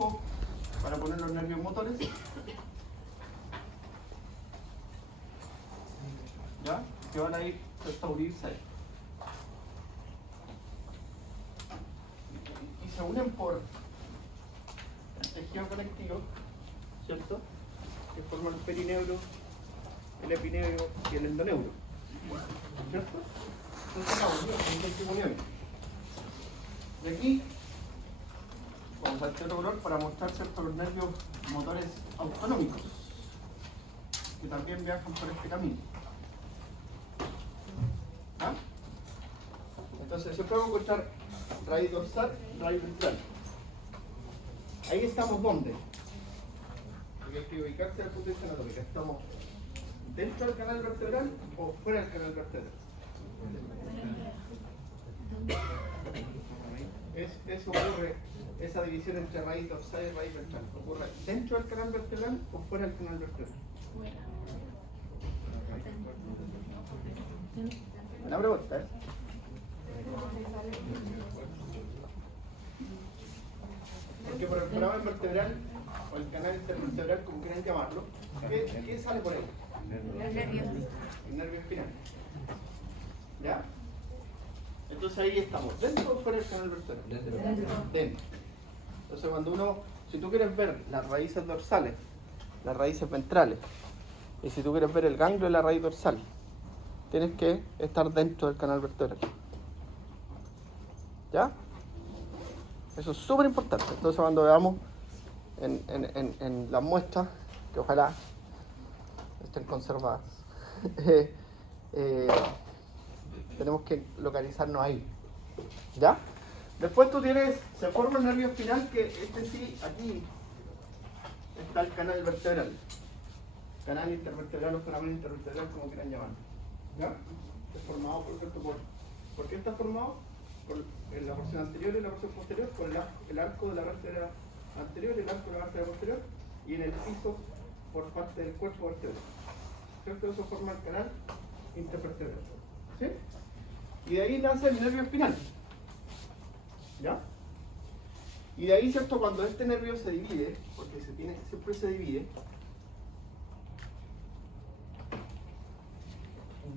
abajo para poner los nervios motores. ¿Ya? Que van a ir a unirse ahí. Y se unen por el tejido conectivo, ¿cierto? Que forman el perineuro, el epineuro y el endoneuro, ¿cierto? Entonces la unión. Y aquí vamos al otro color para mostrar, ¿cierto?, los nervios motores autonómicos que también viajan por este camino. ¿Ah? Entonces siempre vamos a encontrar raíz dorsal, raíz ventral. Ahí estamos ¿dónde? Porque hay que ubicarse al punto de vista anatómico. ¿Estamos dentro del canal vertebral o fuera del canal vertebral? Eso ocurre, esa división entre raíz dorsal y raíz ventral, ¿ocurre dentro del canal vertebral o fuera del canal vertebral? Buena pregunta, ¿eh? Porque por el foramen vertebral o el canal intervertebral, como quieran llamarlo, ¿qué sale por ahí? El nervio espinal. ¿Ya? Entonces ahí estamos, ¿dentro o fuera del canal vertebral? Dentro. Entonces cuando uno, si tú quieres ver las raíces dorsales, las raíces ventrales, y si tú quieres ver el ganglio de la raíz dorsal, tienes que estar dentro del canal vertebral. ¿Ya? Eso es súper importante. Entonces cuando veamos en las muestras, que ojalá estén conservadas, tenemos que localizarnos ahí. ¿Ya? Después tú tienes, se forma el nervio espinal, que este sí, aquí está el canal vertebral. Canal intervertebral o foramen intervertebral, como quieran llamarlo. ¿Ya? Está formado, por cierto, ¿por qué está formado? En la porción anterior y la porción posterior, por el arco de la vértebra anterior y el arco de la vértebra posterior, y en el piso por parte del cuerpo vertebral. ¿Cierto? Eso forma el canal intervertebral. ¿Sí? Y de ahí nace el nervio espinal. ¿Ya? Y de ahí, ¿cierto? Cuando este nervio se divide, porque siempre se divide,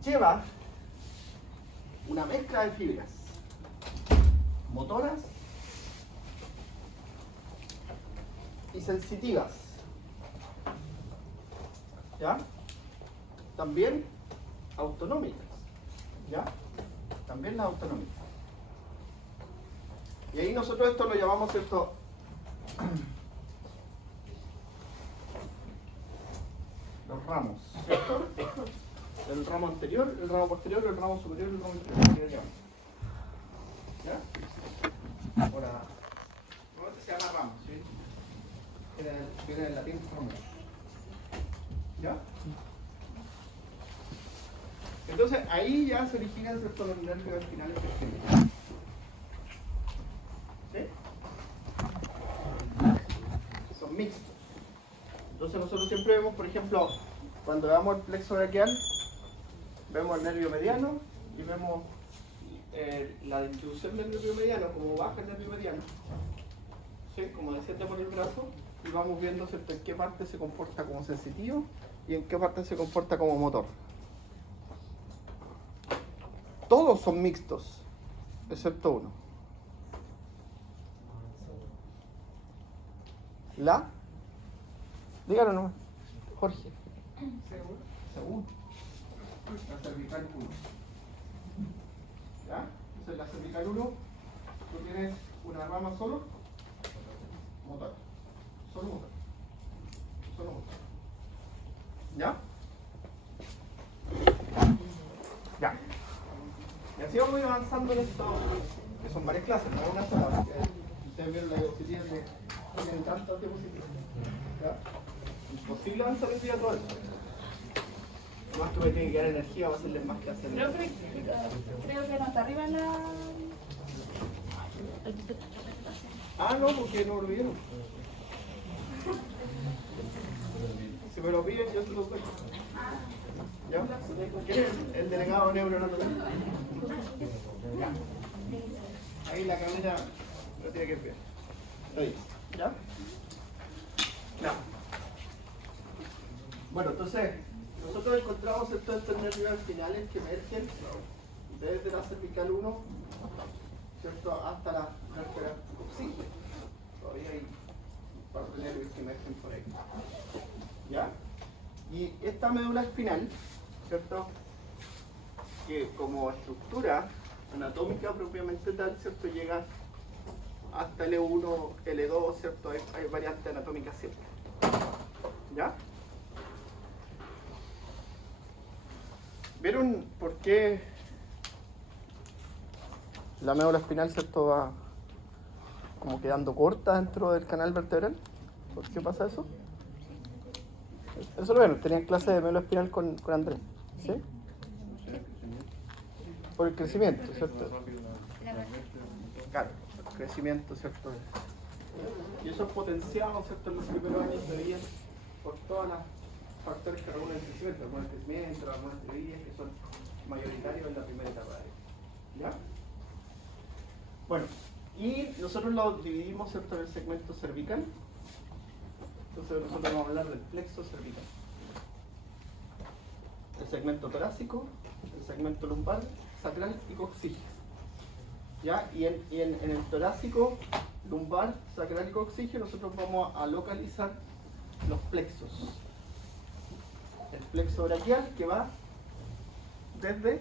lleva una mezcla de fibras motoras y sensitivas. ¿Ya? También autonómicas. ¿Ya? También las autonómicas. Y ahí nosotros esto lo llamamos, ¿cierto?, los ramos, ¿cierto? El ramo anterior, el ramo posterior, el ramo superior y el ramo inferior. ¿Ya? Ahora, se llama ramo, ¿sí? Viene del latín ramo. ¿Ya? Entonces ahí ya se originan, ¿cierto?, los nervios espinales pequeños. ¿Sí? Son mixtos. Entonces nosotros siempre vemos, por ejemplo, cuando veamos el plexo braquial, vemos el nervio mediano y vemos la distribución del nervio mediano, como baja el nervio mediano, ¿sí?, como desciende por el brazo, y vamos viendo, ¿cierto?, en qué parte se comporta como sensitivo y en qué parte se comporta como motor. Todos son mixtos, excepto uno. ¿La? Dígalo nomás, Jorge. ¿Seguro? Seguro. La cervical 1. ¿Ya? Entonces la cervical 1, tú tienes una rama solo, motor. Solo motor. Solo motor. ¿Ya? Ya. Y así vamos a ir avanzando en esto, que son varias clases, no una sola. Ustedes vieron la diapositiva de tienen tantas diapositivas. ¿Ya? Imposible avanzar el día todo eso. Más que me tiene que quedar energía para hacerles más clases. Creo que no está arriba la... Ah, no, porque no lo vieron. Si me lo piden, yo se lo doy. ¿Ya? ¿Quién es el delegado neuroanatómico? Ya. Ahí la cámara lo tiene que ver. Ahí. ¿Ya? Claro. Bueno, entonces, nosotros encontramos estos nervios espinales que emergen desde la cervical 1, ¿cierto?, hasta la vértebra coxígea. Todavía hay un par de nervios que emergen por ahí. ¿Ya? Y esta médula espinal, ¿cierto?, que como estructura anatómica propiamente tal, ¿cierto?, llega hasta L1, L2, ¿cierto? Hay variantes anatómicas siempre. ¿Ya? ¿Vieron por qué la médula espinal, ¿cierto?, va como quedando corta dentro del canal vertebral? ¿Por qué pasa eso? Eso lo vieron, tenían clase de médula espinal con Andrés. ¿Sí? Por el crecimiento, ¿cierto? Claro, el crecimiento, ¿cierto? Y eso es potenciado, ¿cierto?, en los primeros años de vida por todos los factores que regulan el crecimiento, algunos crecimientos, algunas teorías que son mayoritarios en la primera etapa de vida. ¿Ya? Bueno, y nosotros lo dividimos, ¿cierto?, en el segmento cervical. Entonces nosotros vamos a hablar del plexo cervical. El segmento torácico, el segmento lumbar, sacral y coxígeo. ¿Ya? Y en el torácico, lumbar, sacral y coxígeo nosotros vamos a localizar los plexos. El plexo braquial que va desde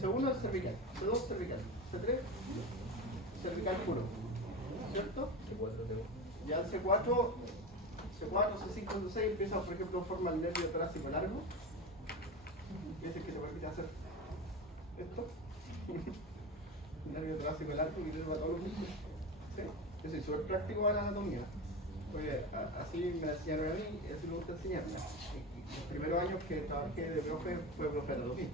C1 es cervical, C2 cervical, C3 cervical puro, ¿cierto? Ya el C4, C5, C6 empieza, por ejemplo, forma el nervio torácico largo, que es el que te permite hacer esto. El nervio torácico largo que inerva todos los músculos. ¿Sí? Eso es súper práctico para la anatomía. Oye, así me enseñaron a mí y así me gusta enseñar. Los primeros años que trabajé de profe fue profe de anatomía.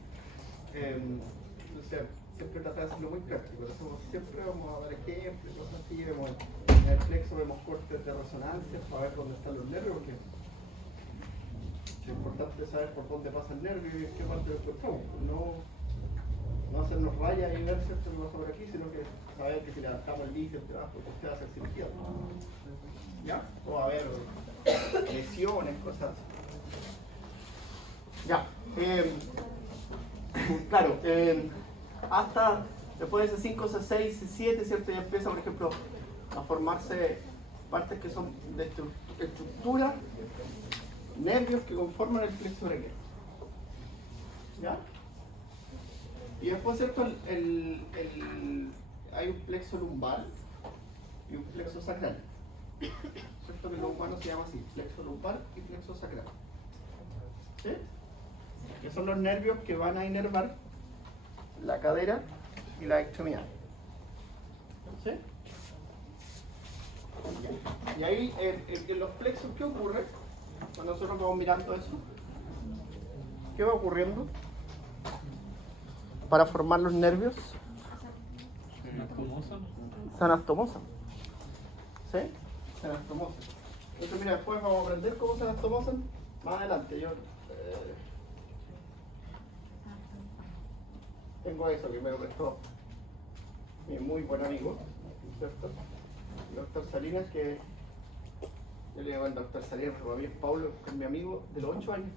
Entonces, siempre traté de hacerlo muy práctico. Entonces, siempre vamos a dar ejemplos, cosas así. Vemos en el plexo vemos cortes de resonancia para ver dónde están los nervios, porque es importante saber por dónde pasa el nervio y en qué parte del cuerpo. No hacernos rayas y ver cierto que pasa por aquí, sino que saber que si levantamos el bíceps debajo, que usted va a hacer cirugía. ¿Ya? O a ver lesiones, cosas así. Ya. Claro, hasta después de C5, C6, C7, ¿cierto? Ya empieza, por ejemplo, a formarse partes que son de estructura, nervios que conforman el plexo braquial. ¿Ya? Y después, ¿cierto? Hay un plexo lumbar y un plexo sacral. ¿Cierto? Que en los humanos se llama así, plexo lumbar y plexo sacral. ¿Sí? Que son los nervios que van a inervar la cadera y la extremidad. ¿Sí? Y ahí, en los plexos, ¿qué ocurre? Cuando nosotros vamos mirando eso, ¿qué va ocurriendo para formar los nervios? Se anastomosan. ¿Sí? Se anastomosan. Entonces, mira, después vamos a aprender cómo se anastomosan más adelante. Yo tengo eso que me lo prestó mi muy buen amigo, ¿cierto? El doctor Salinas, que yo le digo al doctor Salinas, pero a mí es Pablo, que es mi amigo de los 8 años.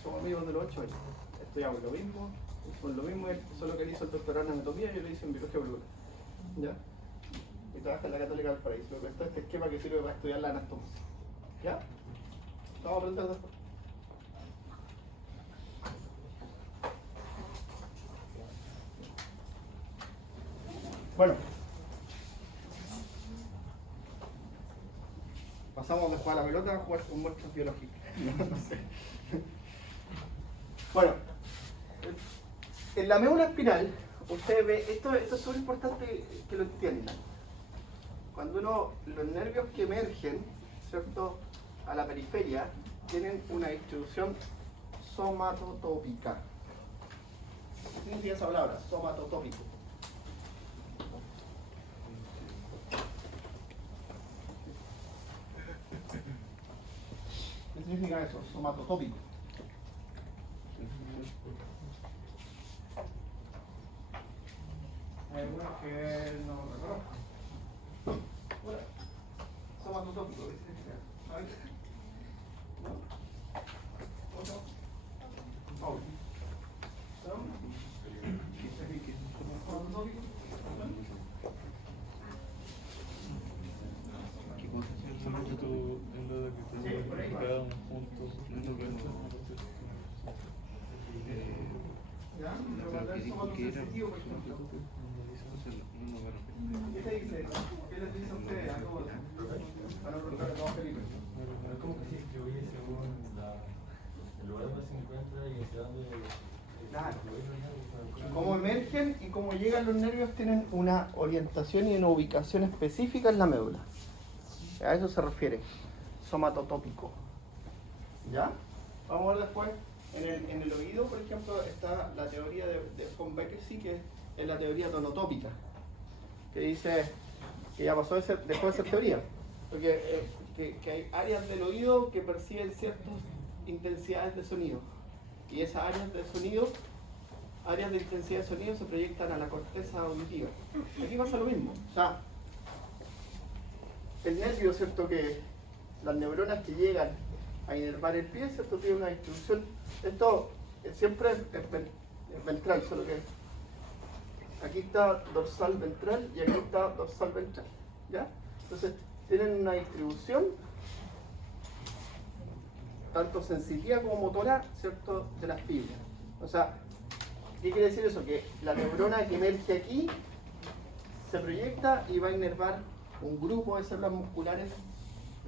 Somos amigos de los 8 años. Estudiamos lo mismo, hicimos lo mismo, solo que él hizo el doctorado en anatomía y yo le hice en biología molecular. ¿Ya? Y trabaja en la Católica del Paraíso. Me prestó este esquema que sirve para estudiar la anatomía. ¿Ya? Vamos a aprender después. Bueno, pasamos de jugar a la pelota a jugar con muestras biológicas. No sé. Bueno, en la médula espinal, ustedes ven, esto es súper importante que lo entiendan. Cuando los nervios que emergen, ¿cierto?, a la periferia, tienen una distribución somatotópica. ¿Qué significa esa palabra? Somatotópico. significa eso? Somatotópico. Hay algunos que no reconozco. Bueno, somatotópico, ¿qué significa? ¿No? ¿Otro? Oh. ¿Somatotópico? ¿Qué concepción es lo de que Sí, por ahí va. quedaron juntos en el resto? ¿Ya? Pero que dijo que era Somatosensitivo, por ejemplo. ¿Qué te dice? ¿Qué les dice a ustedes a todos? Para no preguntar a todos, Felipe. ¿Cómo que se distribuye según el lugar donde se encuentra y hacia dónde Claro. distribuye? Cómo emergen y cómo llegan los nervios tienen una orientación y una ubicación específica en la médula. A eso se refiere, somatotópico. ¿Ya? Vamos a ver después, en el oído, por ejemplo, está la teoría de von Beckersee, que es la teoría tonotópica, que dice que ya pasó dejó de ser teoría, porque que hay áreas del oído que perciben ciertas intensidades de sonido, y esas áreas de sonido, áreas de intensidad de sonido se proyectan a la corteza auditiva. Aquí pasa lo mismo, o sea, el nervio, ¿cierto? Que las neuronas que llegan a inervar el pie, ¿cierto? Tiene una distribución, esto siempre es ventral, solo que aquí está dorsal ventral y aquí está dorsal ventral, ¿ya? Entonces, tienen una distribución tanto sensitiva como motora, ¿cierto? De las fibras. O sea, ¿qué quiere decir eso? Que la neurona que emerge aquí se proyecta y va a inervar un grupo de células musculares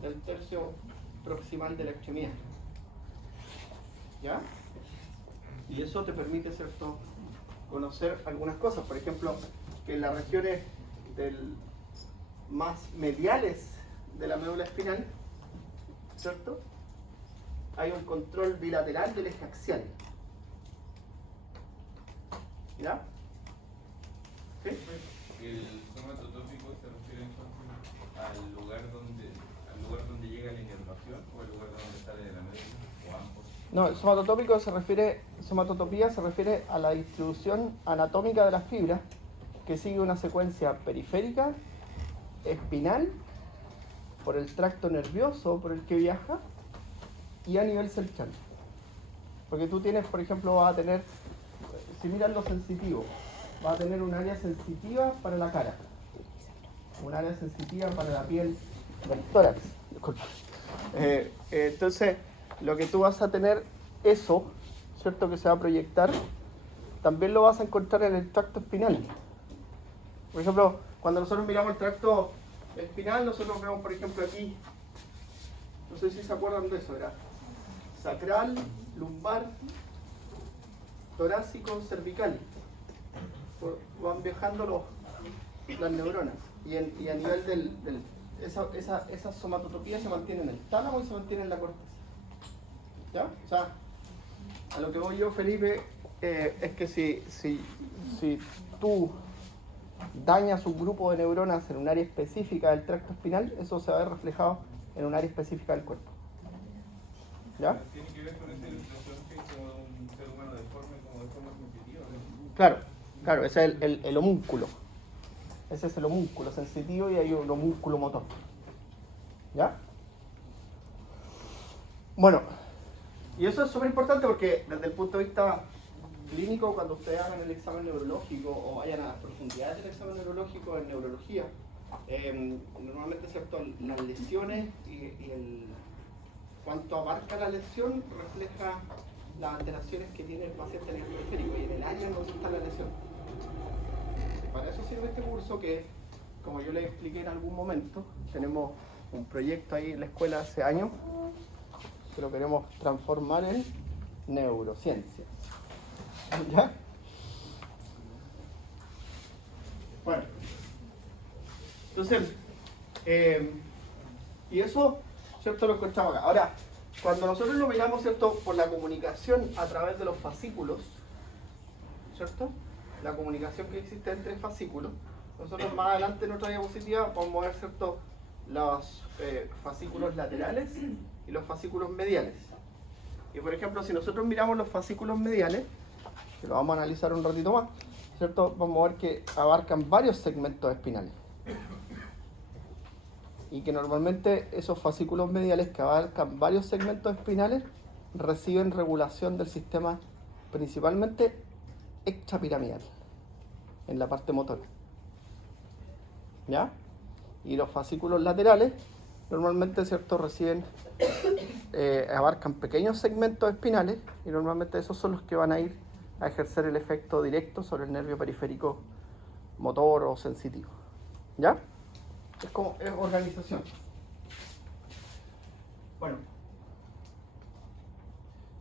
del tercio proximal de la extremidad. ¿Ya? Y eso te permite, ¿cierto?, conocer algunas cosas. Por ejemplo, que en las regiones más mediales de la médula espinal, ¿cierto?, hay un control bilateral del eje axial. ¿Ya? ¿Sí? El somatotópico se refiere entonces al lugar donde llega la inervación o al lugar donde sale de la médula o ambos. No, el somatotopía se refiere a la distribución anatómica de las fibras que sigue una secuencia periférica, espinal, por el tracto nervioso por el que viaja y a nivel central. Porque tú tienes, por ejemplo, vas a tener, si miras lo sensitivo, vas a tener un área sensitiva para la cara, un área sensitiva para la piel del tórax. Disculpa. Entonces, lo que tú vas a tener, eso, ¿cierto?, que se va a proyectar, también lo vas a encontrar en el tracto espinal. Por ejemplo, cuando nosotros miramos el tracto espinal, nosotros vemos, por ejemplo, aquí, no sé si se acuerdan de eso, era sacral, lumbar, torácico, cervical. Van viajando las neuronas. Y a nivel esa somatotopía se mantiene en el tálamo y se mantiene en la corteza. ¿Ya? O sea, a lo que voy yo, Felipe, es que si tú dañas un grupo de neuronas en un área específica del tracto espinal, eso se va a ver reflejado en un área específica del cuerpo. ¿Ya? ¿Tiene que ver con ese lenguaje como un ser humano deforme, como de forma sensitiva? ¿No? Claro, ese es el homúnculo. Ese es el homúnculo sensitivo y hay un homúnculo motor. ¿Ya? Bueno, y eso es súper importante porque desde el punto de vista clínico, cuando ustedes hagan el examen neurológico o vayan a las profundidades del examen neurológico en neurología, normalmente, ¿cierto?, las lesiones y cuánto abarca la lesión refleja las alteraciones que tiene el paciente en el periférico y en el área donde está la lesión. Para eso sirve este curso que, como yo les expliqué en algún momento, tenemos un proyecto ahí en la escuela hace años que lo queremos transformar en neurociencia. ¿Ya? Bueno, entonces, y eso, ¿cierto?, lo encontramos acá. Ahora, cuando nosotros lo miramos, ¿cierto?, por la comunicación a través de los fascículos, ¿cierto?, la comunicación que existe entre fascículos, nosotros más adelante en otra diapositiva vamos a ver, ¿cierto?, los fascículos laterales y los fascículos mediales. Y por ejemplo, si nosotros miramos los fascículos mediales, que lo vamos a analizar un ratito más, ¿cierto? Vamos a ver que abarcan varios segmentos espinales. Y que normalmente esos fascículos mediales que abarcan varios segmentos espinales reciben regulación del sistema principalmente extrapiramidal, en la parte motora. ¿Ya? Y los fascículos laterales normalmente, ¿cierto?, reciben, abarcan pequeños segmentos espinales y normalmente esos son los que van a ir a ejercer el efecto directo sobre el nervio periférico motor o sensitivo. ¿Ya? Es organización. Bueno.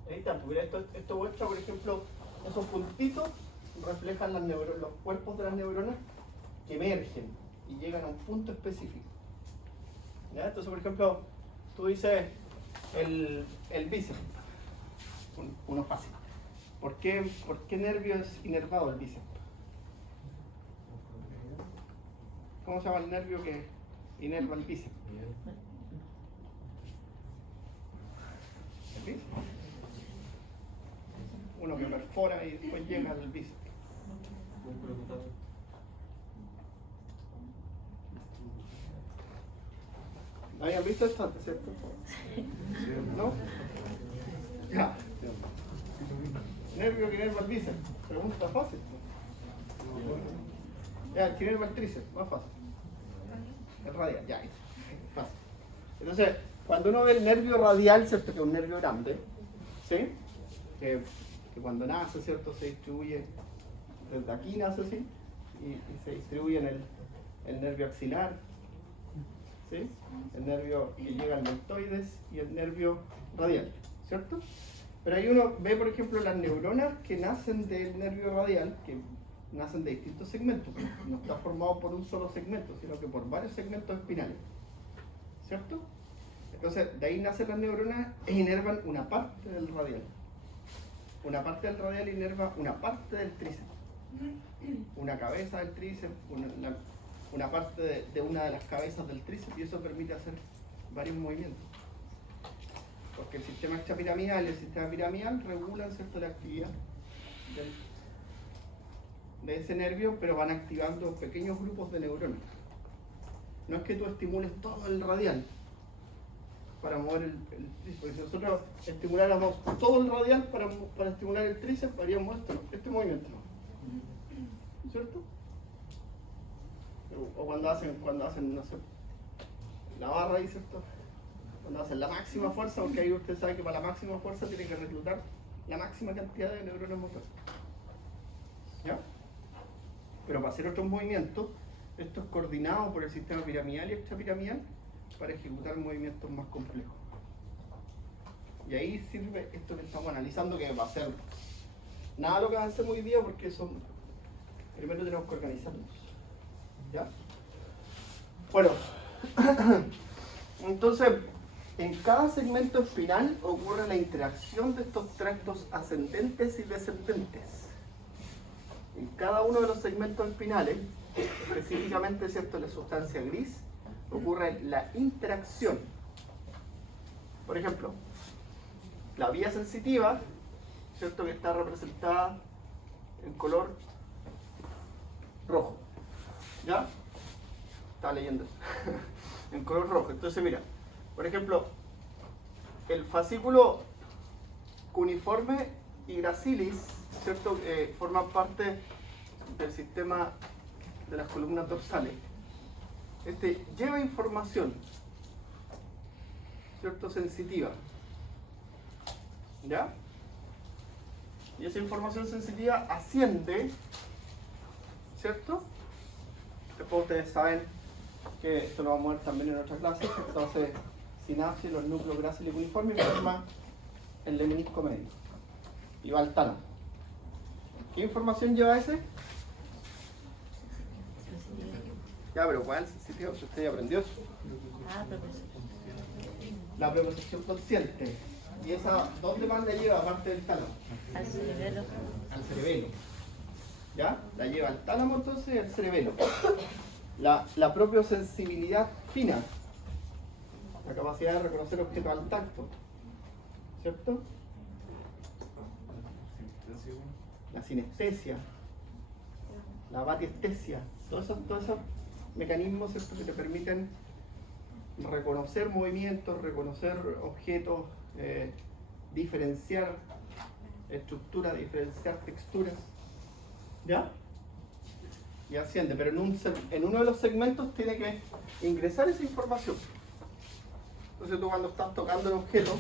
Ahí está, mira, esto muestra, por ejemplo, esos puntitos reflejan los cuerpos de las neuronas que emergen y llegan a un punto específico. ¿Ya? Entonces, por ejemplo, tú dices el bíceps, uno fácil. ¿Por qué nervio es inervado el bíceps? ¿Cómo se llama el nervio que inerva el bíceps? ¿El bíceps? Uno que perfora y después llega al bíceps. ¿Habían visto esto antes, cierto? ¿No? Ya. Nervio que inerva el bíceps. Pregunta fácil. Ya, el que inerva el tríceps, más fácil. El radial, ya, fácil. Entonces, cuando uno ve el nervio radial, ¿cierto? Que es un nervio grande, ¿sí? Que cuando nace, ¿cierto? Se distribuye, desde aquí nace así, y se distribuye en el nervio axilar, ¿sí? El nervio que llega al deltoides y el nervio radial, ¿cierto? Pero ahí uno ve, por ejemplo, las neuronas que nacen del nervio radial, que nacen de distintos segmentos, no está formado por un solo segmento, sino que por varios segmentos espinales, ¿cierto? Entonces, de ahí nacen las neuronas e inervan una parte del radial. Una parte del radial inerva una parte del tríceps, una cabeza del tríceps, una parte de una de las cabezas del tríceps, y eso permite hacer varios movimientos. Porque el sistema extrapiramidal y el sistema piramidal regulan, ¿cierto?, la actividad de ese nervio, pero van activando pequeños grupos de neuronas. No es que tú estimules todo el radial para mover el tríceps, porque si nosotros estimuláramos todo el radial para estimular el tríceps, haríamos este movimiento, ¿cierto? O cuando hacen, no sé, la barra ahí, ¿cierto? Cuando hacen la máxima fuerza, porque ahí usted sabe que para la máxima fuerza tiene que reclutar la máxima cantidad de neuronas motoras. ¿Ya? Pero para hacer otros movimientos, esto es coordinado por el sistema piramidal y extrapiramidal para ejecutar movimientos más complejos. Y ahí sirve esto que estamos analizando, que va a ser nada lo que avancemos hoy día, porque primero tenemos que organizarnos. ¿Ya? Bueno, entonces, en cada segmento espinal ocurre la interacción de estos tractos ascendentes y descendentes. En cada uno de los segmentos espinales, específicamente, ¿cierto?, la sustancia gris, ocurre la interacción. Por ejemplo, la vía sensitiva, ¿cierto?, que está representada en color rojo. ¿Ya? Estaba leyendo eso. En color rojo. Entonces, mira, por ejemplo, el fascículo cuneiforme y gracilis, ¿cierto?, forman parte del sistema de las columnas dorsales. Lleva información, ¿cierto?, sensitiva. ¿Ya? Y esa información sensitiva asciende, ¿cierto? Después ustedes saben que esto lo vamos a ver también en otra clase. Entonces, sinapsis, los núcleos gráciles y cuneiformes forman el lemnisco medio y va al tálamo. ¿Qué información lleva ese? Ya, pero ¿cuál sensitivo? Si usted ya aprendió eso. La propiocepción consciente. ¿Y esa dónde más la lleva aparte del tálamo? Al cerebelo. Al cerebelo. ¿Ya? La lleva al tálamo entonces y al cerebelo. La propiosensibilidad fina. la capacidad de reconocer objetos al tacto, ¿cierto? La sinestesia, la batiestesia, todos esos mecanismos, ¿cierto?, que te permiten reconocer movimientos, reconocer objetos, diferenciar estructuras, diferenciar texturas, ¿ya? Y asciende, pero en uno de los segmentos tiene que ingresar esa información. Entonces tú cuando estás tocando el objeto,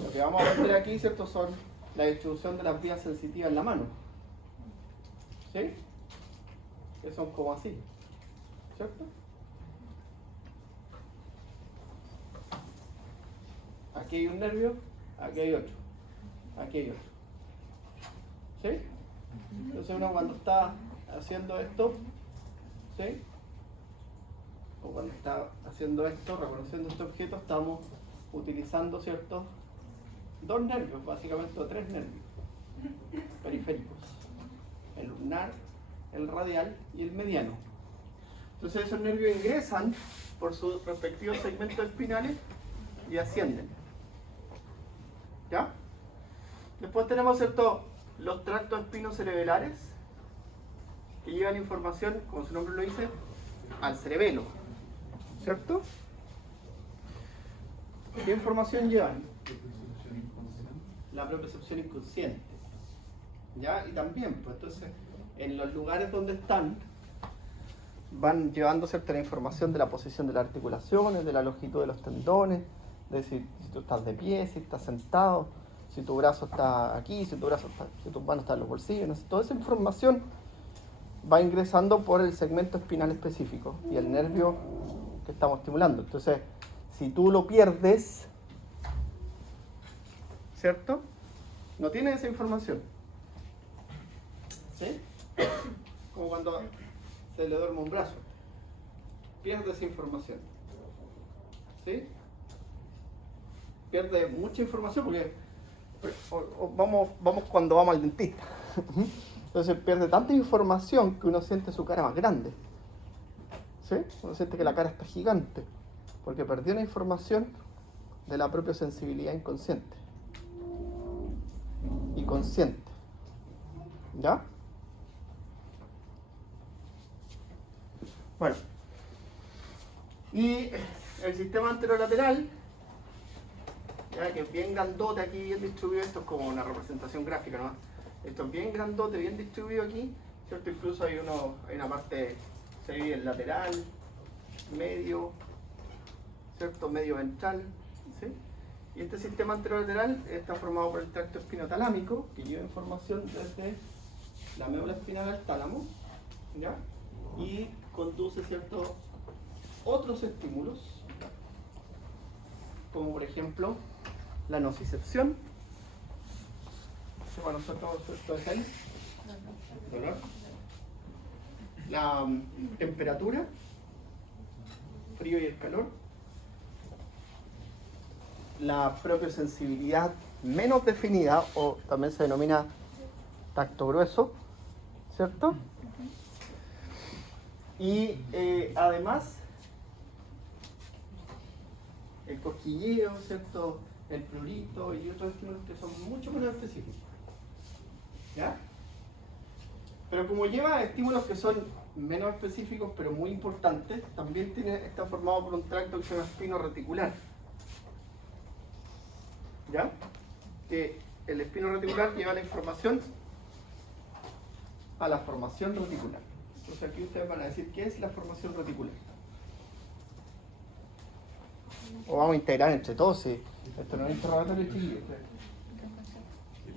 lo que vamos a aprender aquí, ¿cierto?, son la distribución de las vías sensitivas en la mano. ¿Sí? Que son como así, ¿cierto? Aquí hay un nervio, aquí hay otro, aquí hay otro. ¿Sí? Entonces uno cuando está haciendo esto, ¿sí?, o cuando está haciendo esto, reconociendo este objeto, estamos utilizando, ¿cierto?, dos nervios, básicamente, o tres nervios periféricos: el ulnar, el radial y el mediano. Entonces esos nervios ingresan por sus respectivos segmentos espinales y ascienden, ¿ya? Después tenemos, ¿cierto?, los tractos espinocerebelares, que llevan información, como su nombre lo dice, al cerebelo, ¿cierto? ¿Qué información llevan? La propiocepción inconsciente, ¿ya? Y también, pues entonces, en los lugares donde están, van llevando cierta información de la posición de las articulaciones, de la longitud de los tendones, de si tú estás de pie, si estás sentado, si tu brazo está aquí, si tu mano está en los bolsillos, no sé, toda esa información va ingresando por el segmento espinal específico y el nervio que estamos estimulando. Entonces, si tú lo pierdes, ¿cierto?, no tienes esa información. ¿Sí? Como cuando se le duerme un brazo, pierde esa información. ¿Sí? Pierde mucha información porque vamos cuando vamos al dentista. Entonces pierde tanta información que uno siente su cara más grande. ¿Sí? Uno siente que la cara está gigante porque perdió una información de la propia sensibilidad inconsciente y consciente. ¿Ya? Bueno, y el sistema anterolateral, ya que es bien grandote aquí, bien distribuido. Esto es como una representación gráfica, ¿no? Esto es bien grandote, bien distribuido aquí, ¿cierto? Incluso hay una parte, se divide en lateral, medio, ¿cierto?, medio ventral, ¿sí? Y este sistema anterolateral está formado por el tracto espinotalámico, que lleva información desde la médula espinal al tálamo, ¿ya? Y conduce, ¿cierto?, otros estímulos, como por ejemplo la nocicepción, que para nosotros esto es el dolor, la temperatura, frío y el calor, la propia sensibilidad menos definida, o también se denomina tacto grueso, ¿cierto? Y además el cosquilleo, ¿cierto?, el prurito y otros estímulos que son mucho menos específicos, ¿ya? Pero como lleva estímulos que son menos específicos pero muy importantes, también está formado por un tracto que se llama espino reticular, ¿ya? Que el espino reticular lleva la información a la formación reticular. Entonces aquí ustedes van a decir, ¿qué es la formación reticular? O vamos a integrar entre todos, si esto no es interrogatorio, chiquillos.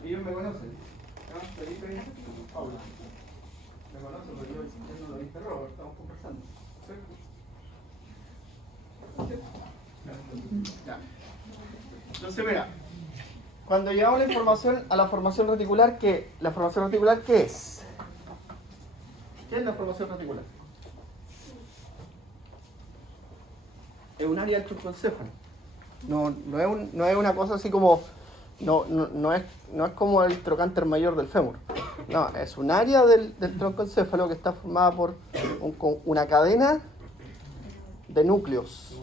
Ellos me conocen. ¿No? Felipe, Paula. Me conocen porque yo no lo interrogo, estamos conversando. ¿Sí? Ya. Entonces, mira, cuando llevamos la información a la formación reticular, ¿la formación reticular qué es? ¿Qué es la formación reticular? Es un área del troncocéfalo. No es una cosa así como, no es como el trocánter mayor del fémur. No, es un área del troncocéfalo que está formada por una cadena de núcleos.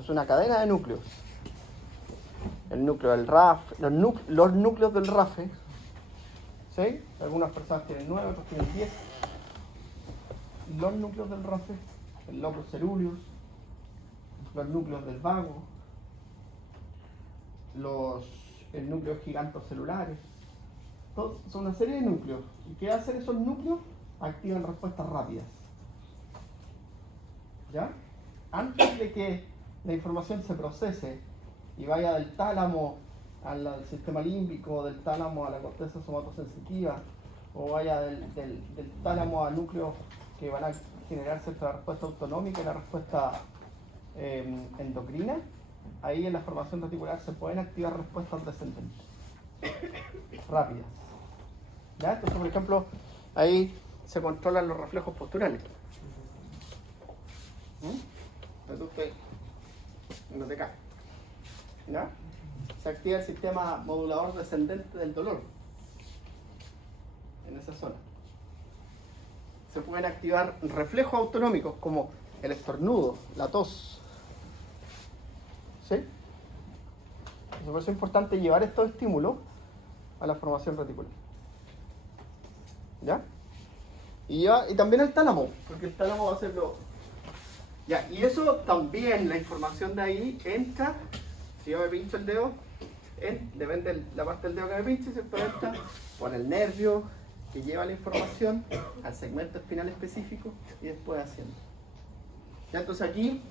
Es una cadena de núcleos. El núcleo del RAF, los núcleos del RAFE, ¿sí? Algunas personas tienen 9, otros tienen 10. Los núcleos del RAFE, el locus ceruleus, los núcleos del vago, el núcleo gigantocelulares. Todos son una serie de núcleos. ¿Y qué hacen esos núcleos? Activan respuestas rápidas. ¿Ya? Antes de que la información se procese y vaya del tálamo al sistema límbico, del tálamo a la corteza somatosensitiva, o vaya del tálamo a núcleos que van a generarse entre la respuesta autonómica y la respuesta endocrina, ahí en la formación reticular se pueden activar respuestas descendentes, rápidas. ¿Ya? Entonces, por ejemplo, ahí se controlan los reflejos posturales. Entonces, no te cae. ¿Ya? Se activa el sistema modulador descendente del dolor en esa zona. Se pueden activar reflejos autonómicos como el estornudo, la tos. ¿Sí? Por eso es importante llevar estos estímulos a la formación reticular. ¿Ya? Y también el tálamo, porque el tálamo va a hacerlo. Ya, y eso también, la información de ahí entra. Si yo me pincho el dedo, depende de la parte del dedo que me pinche, ¿cierto? Entra por el nervio que lleva la información al segmento espinal específico y después haciendo. Ya, entonces aquí,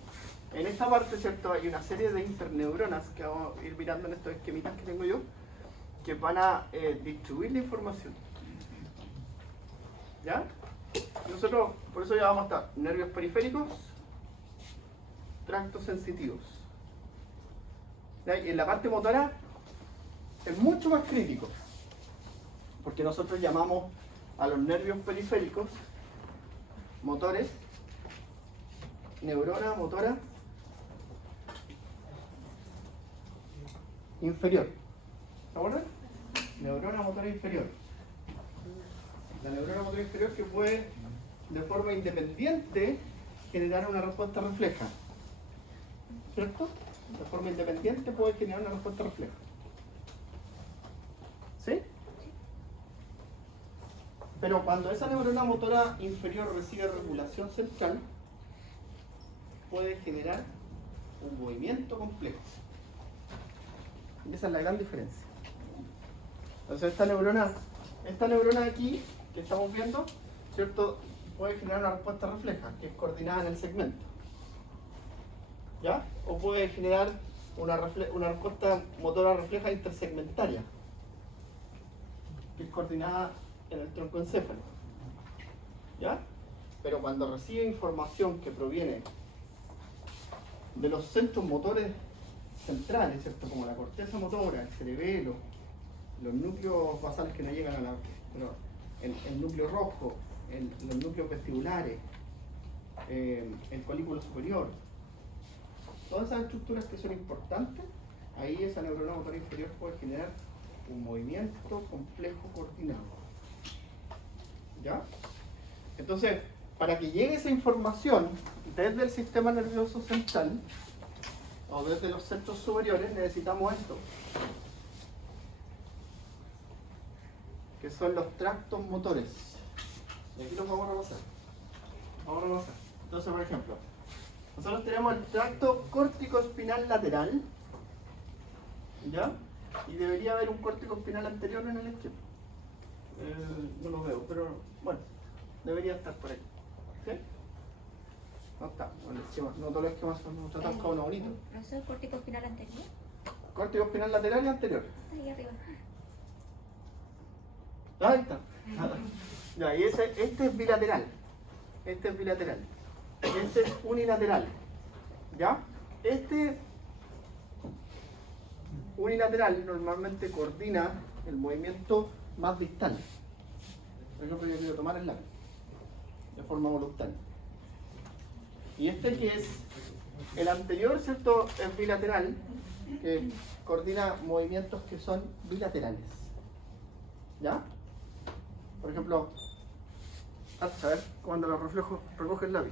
en esta parte, ¿cierto? Hay una serie de interneuronas que vamos a ir mirando en estos esquemitas que tengo yo, que van a distribuir la información. ¿Ya? Nosotros, por eso ya vamos a estar nervios periféricos, tractos sensitivos. ¿Ya? Y en la parte motora es mucho más crítico, porque nosotros llamamos a los nervios periféricos motores, neurona motora inferior. ¿Se acuerdan? Neurona motora inferior. La neurona motora inferior que puede de forma independiente generar una respuesta refleja. ¿Cierto? De forma independiente puede generar una respuesta refleja. ¿Sí? Pero cuando esa neurona motora inferior recibe regulación central, puede generar un movimiento complejo. Esa es la gran diferencia. Entonces esta neurona de aquí, que estamos viendo, ¿cierto? Puede generar una respuesta refleja, que es coordinada en el segmento. ¿Ya? O puede generar una respuesta motora refleja intersegmentaria, que es coordinada en el troncoencéfalo. ¿Ya? Pero cuando recibe información que proviene de los centros motores centrales, ¿cierto? Como la corteza motora, el cerebelo, los núcleos basales que no llegan a el núcleo rojo, los núcleos vestibulares, el colículo superior, todas esas estructuras que son importantes, ahí esa neurona motora inferior puede generar un movimiento complejo coordinado. ¿Ya? Entonces, para que llegue esa información desde el sistema nervioso central o desde los centros superiores, necesitamos esto, que son los tractos motores. Y aquí los vamos a repasar. Entonces, por ejemplo, nosotros tenemos el tracto córtico-espinal lateral, ¿ya? Y debería haber un córtico-espinal anterior en el esquema. No lo veo, pero bueno, debería estar por ahí. ¿Sí? No está, bueno, el esquema, no todos los esquemas son tratados cada uno bonito. ¿No es el córtico espinal anterior? Córtico-espinal lateral y anterior. Está ahí arriba. Ahí está. Ya, y este es bilateral. Este es unilateral. ¿Ya? Este unilateral normalmente coordina el movimiento más distal. Por ejemplo, yo quiero tomar el lápiz de forma voluntaria. Y este que es el anterior, ¿cierto? Es bilateral, que coordina movimientos que son bilaterales. ¿Ya? Por ejemplo, a ver, cuando lo recoge el lápiz.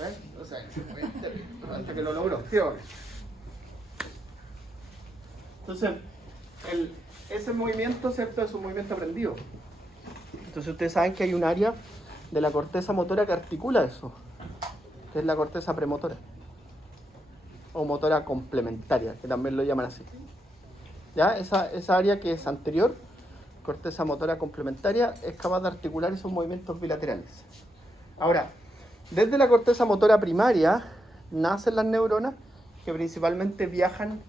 ¿Ves? O sea, hasta que lo logró. ¿Sí? Entonces, ese movimiento, ¿cierto? Es un movimiento aprendido. Entonces ustedes saben que hay un área de la corteza motora que articula eso, que es la corteza premotora. O motora complementaria, que también lo llaman así. ¿Ya? Esa área que es anterior, corteza motora complementaria, es capaz de articular esos movimientos bilaterales. Ahora, desde la corteza motora primaria nacen las neuronas que principalmente viajan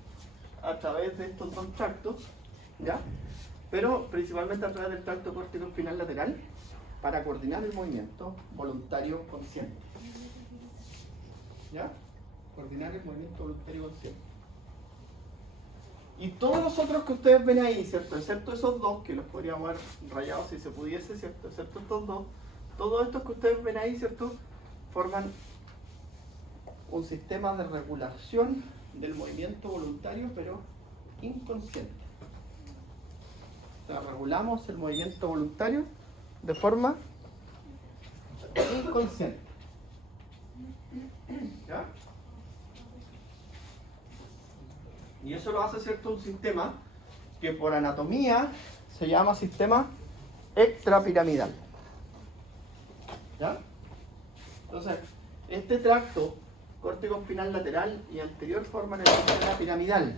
a través de estos dos tractos, ¿ya? Pero principalmente a través del tracto córtico espinal lateral para coordinar el movimiento voluntario consciente. ¿Ya? Coordinar el movimiento voluntario consciente. Y todos los otros que ustedes ven ahí, ¿cierto? Excepto esos dos, que los podríamos haber rayado si se pudiese, ¿cierto? Excepto estos dos, todos estos que ustedes ven ahí, ¿cierto? Forman un sistema de regulación del movimiento voluntario, pero inconsciente. O sea, regulamos el movimiento voluntario de forma inconsciente. ¿Ya? Y eso lo hace, ¿cierto? Un sistema que por anatomía se llama sistema extrapiramidal. ¿Ya? Entonces, este tracto córtico espinal lateral y anterior forman el sistema piramidal,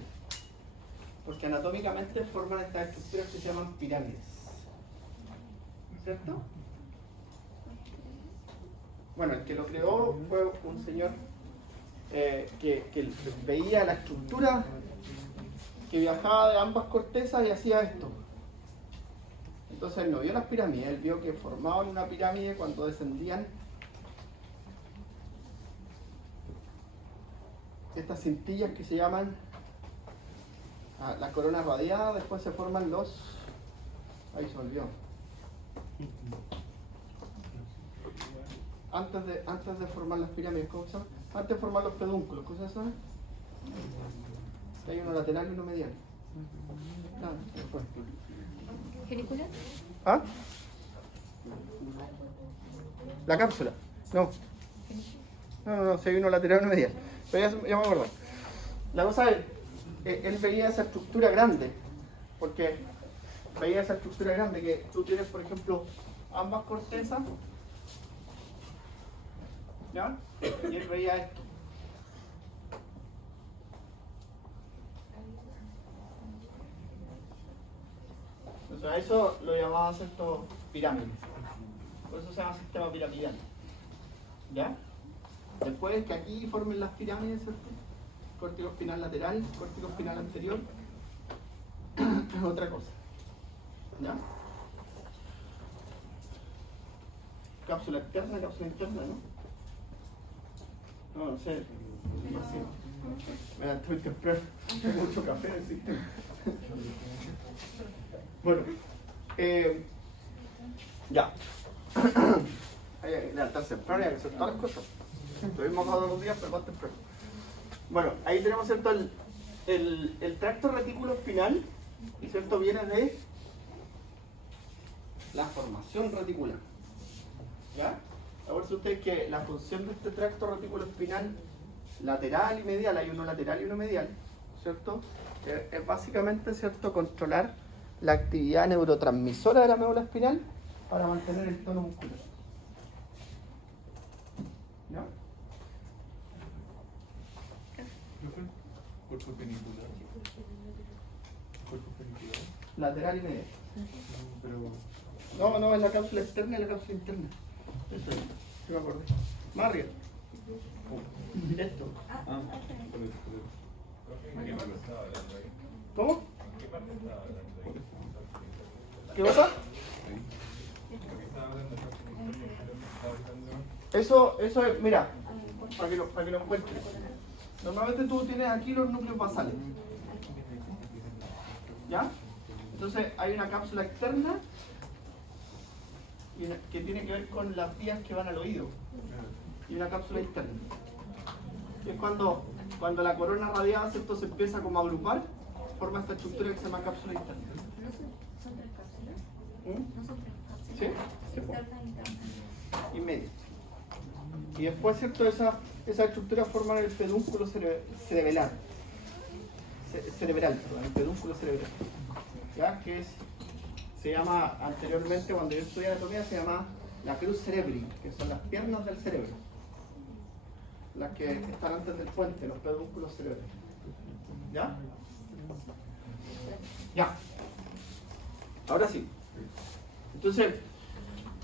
porque anatómicamente forman estas estructuras que se llaman pirámides. ¿Cierto? Bueno, el que lo creó fue un señor que veía la estructura que viajaba de ambas cortezas y hacía esto. Entonces él no vio las pirámides, él vio que formaban una pirámide cuando descendían estas cintillas que se llaman la corona radiada. Después se forman los... ahí se olvidó. Antes de formar las pirámides, ¿cómo se llama? Antes de formar los pedúnculos, ¿cómo se llama? Hay uno lateral y uno medial. Claro, después. ¿Genicular? ¿Ah? La cápsula. No. No, si hay uno lateral y uno medial. Pero ya me acuerdo. La cosa es, él veía esa estructura grande, porque veía esa estructura grande que tú tienes, por ejemplo, ambas cortezas, ¿ya? Y él veía esto. Entonces a eso lo llamaba, ¿cierto?, pirámide. Por eso se llama sistema piramidal. ¿Ya? Después que aquí formen las pirámides, ¿cierto? Córtico espinal lateral, córtico espinal anterior, es otra cosa. ¿Ya? Cápsula externa, cápsula interna, ¿no? No sé. Mira, estoy temprano. Hay mucho café en el sistema. Bueno, ya. Hay que levantarse temprano y hay que hacer todas las cosas. Lo mismo todos los días, pero más temprano. Bueno, ahí tenemos, ¿cierto?, el tracto retículo espinal, ¿cierto?, viene de la formación reticular. ¿Ya? Acuérdense ustedes que la función de este tracto retículo espinal lateral y medial, hay uno lateral y uno medial, ¿cierto? Es básicamente, ¿cierto?, controlar la actividad neurotransmisora de la médula espinal para mantener el tono muscular. ¿Ya? Cuerpo penicular. Cuerpo penicular. Lateral y medial. Pero No, es la cápsula externa y la cápsula interna. Eso es, sí me acordé. Más arriba. Esto. ¿Cómo? ¿Qué pasa? Eso es, mira, para que lo encuentres. Normalmente tú tienes aquí los núcleos basales. ¿Ya? Entonces hay una cápsula externa que tiene que ver con las vías que van al oído. Y una cápsula interna. Que es cuando la corona radiada, ¿cierto?, se empieza como a agrupar, forma esta estructura que se llama cápsula interna. ¿No son tres cápsulas? ¿Mm? ¿No son tres cápsulas? Sí, sí, pues. Externa e interna. Y media. Y después, ¿cierto? Esa estructura forman el pedúnculo cerebral. Cerebral, perdón, el pedúnculo cerebral. ¿Ya? Que se llama, anteriormente cuando yo estudié anatomía, se llama la cruz cerebri, que son las piernas del cerebro. Las que están antes del puente, los pedúnculos cerebrales. ¿Ya? Ya. Ahora sí. Entonces,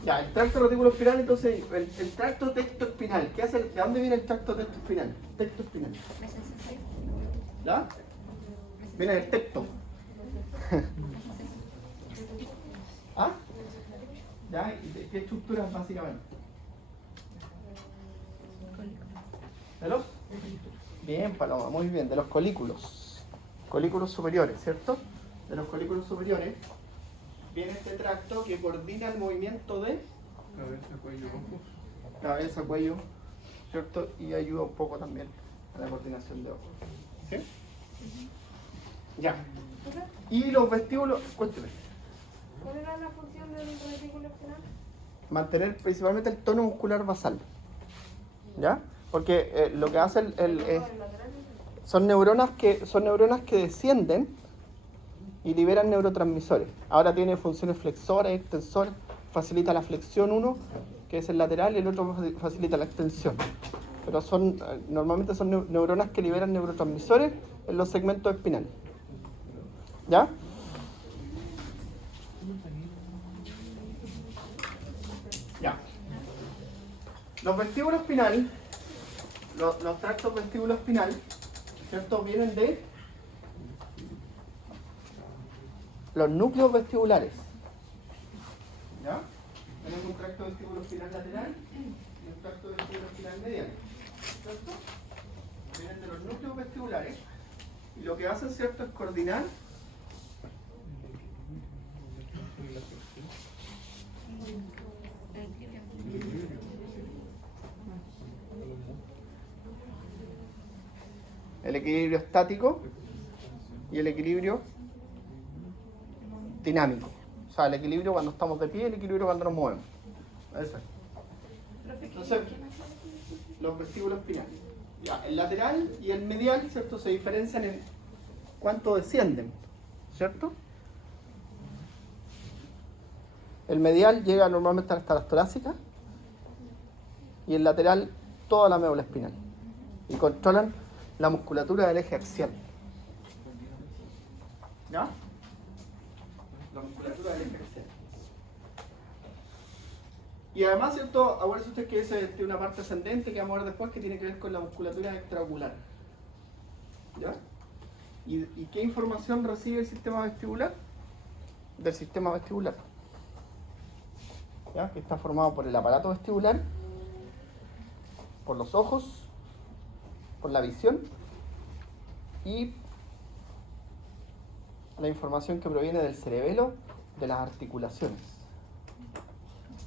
ya, el tracto reticuloespinal, entonces, el tracto tectoespinal. ¿Qué hace? ¿De dónde viene el tracto tectoespinal? Tectoespinal. Mesencefalia. ¿Ya? Viene del tecto. ¿Ah? ¿Ya? ¿Y de qué estructuras básicamente? ¿De los? Bien, Paloma, muy bien. De los colículos. Colículos superiores, ¿cierto? De los colículos superiores viene este tracto que coordina el movimiento de Cabeza, cuello, ojos. cabeza, cuello, ¿cierto? Y ayuda un poco también a la coordinación de ojos. ¿Sí? Ya. Y los vestíbulos, cuénteme. ¿Cuál era la función del retículo espinal? Mantener principalmente el tono muscular basal. ¿Ya? Porque lo que hace son neuronas que descienden y liberan neurotransmisores. Ahora tiene funciones flexoras y extensoras. Facilita la flexión uno, que es el lateral, y el otro facilita la extensión. Pero normalmente son neuronas que liberan neurotransmisores en los segmentos espinales. ¿Ya? Ya. Los vestíbulos espinales, los tractos vestíbulo espinal, ¿cierto? Vienen de los núcleos vestibulares. ¿Ya? Tenemos un tracto vestíbulo espinal lateral y un tracto vestíbulo espinal medial. ¿Cierto? Vienen de los núcleos vestibulares y lo que hacen, ¿cierto?, es coordinar el equilibrio estático y el equilibrio dinámico. O sea, el equilibrio cuando estamos de pie y el equilibrio cuando nos movemos. Eso es. Entonces, los vestíbulos espinales. Ya, el lateral y el medial, ¿cierto?, se diferencian en cuánto descienden, ¿cierto? El medial llega normalmente hasta las torácicas y el lateral toda la médula espinal. Y controlan la musculatura del eje axial. ¿Ya? La musculatura del eje axial. Y además, ¿cierto? Acuérdense usted que ese tiene una parte ascendente que vamos a ver después que tiene que ver con la musculatura extraocular. ¿Ya? ¿Y qué información recibe el sistema vestibular? Del sistema vestibular. ¿Ya? Que está formado por el aparato vestibular, por los ojos, por la visión y la información que proviene del cerebelo, de las articulaciones.